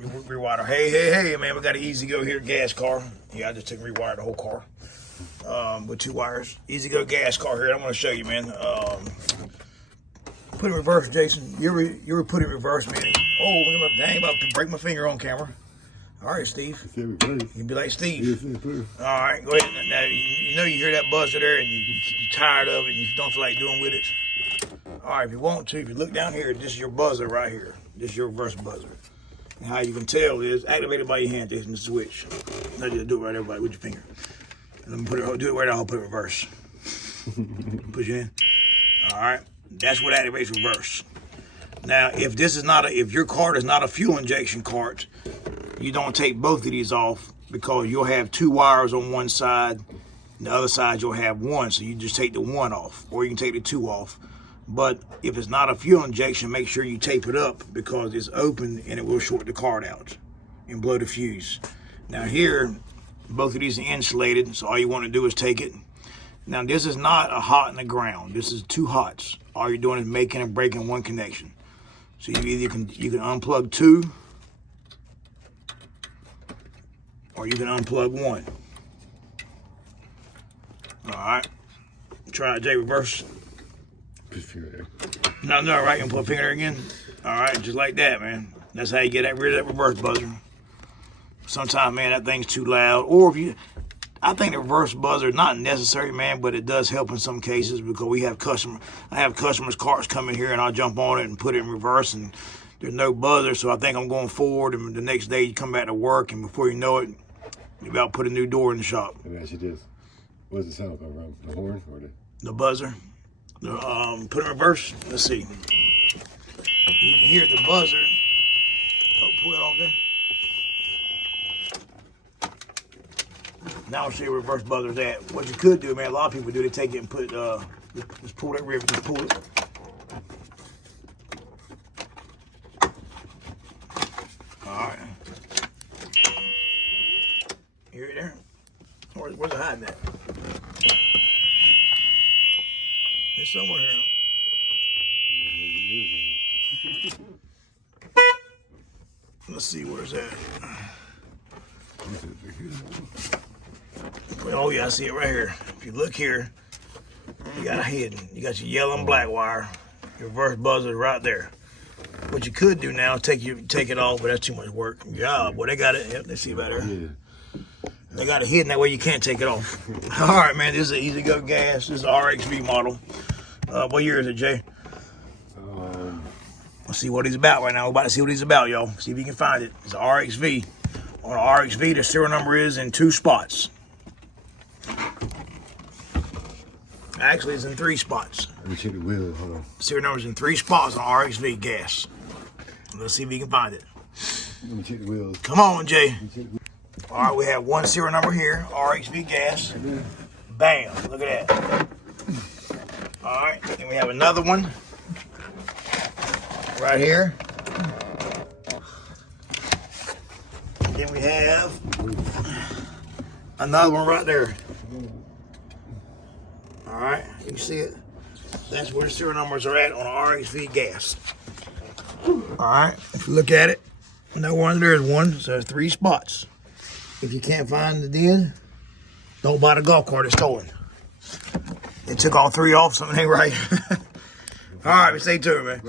Rewire. Hey, man, we got an Easy Go here gas car. Yeah, I just took and rewired the whole car with 2 wires. Easy Go gas car here. I'm going to show you, man. Put it in reverse, Jason. You ever put it in reverse, man? Oh, dang, about to break my finger on camera. All right, Steve. You'd be like Steve. All right, go ahead. Now, you know you hear that buzzer there and you're tired of it and you don't feel like doing with it. All right, if you want to, if you look down here, this is your buzzer right here. This is your reverse buzzer. And how you can tell is activated by your hand, Jason, the switch. Now just do it right there with your finger. And then do it right there, I'll put it in reverse. Push it in. All right, that's what activates reverse. Now, if your cart is not a fuel injection cart, you don't take both of these off because you'll have 2 wires on one side, and the other side you'll have 1, so you just take the 1 off, or you can take the 2 off. But if it's not a fuel injection, make sure you tape it up because it's open and it will short the cart out and blow the fuse. Now here, both of these are insulated, so all you want to do is take it. Now this is not a hot in the ground. This is 2 hots. All you're doing is making and breaking 1 connection. So you can unplug 2, or you can unplug 1. All right, try it, Jay, reverse. No, right, you can put a finger there again. All right, just like that, man. That's how you get rid of that reverse buzzer. Sometimes, man, that thing's too loud. Or I think the reverse buzzer is not necessary, man, but it does help in some cases because I have customers' carts come in here and I'll jump on it and put it in reverse and there's no buzzer, so I think I'm going forward, and the next day you come back to work and before you know it, you about to put a new door in the shop. Let me ask you this. What does it sound like? The horn or the buzzer? Put it in reverse. Let's see. You can hear the buzzer. Oh, pull it off there. Now I'll show you where reverse buzzer's at. What you could do, man, a lot of people do, they take it and put, just pull that rivet, just pull it. All right. Hear it there? Where's it hiding at? It's somewhere here. Let's see, where's that? Oh yeah, I see it right here. If you look here, you got a hidden. You got your yellow and black wire. Your reverse buzzer right there. What you could do now, take it off, but that's too much work. Yeah, boy, they got it. Yep, let's see about there. Yeah. They got it hidden that way you can't take it off. All right, man, this is an Easy Go gas. This is an RXV model. What year is it, Jay? Let's see what he's about right now. We're about to see what he's about, y'all. See if you can find it. It's an RXV. On an RXV, the serial number is in 2 spots. Actually, it's in 3 spots. Let me check the wheel. Hold on. Serial number's in 3 spots on RXV gas. Let's see if you can find it. Let me check the wheels. Come on, Jay. All right, we have 1 serial number here, RXV gas. Bam, look at that. All right, then we have another one right here. And then we have another one right there. All right, you see it? That's where the serial numbers are at on RXV gas. All right, if you look at it, no wonder there's 1, so there's 3 spots. If you can't find the den, don't buy the golf cart, it's stolen. They took all 3 off, something ain't right. All right, stay tuned, man.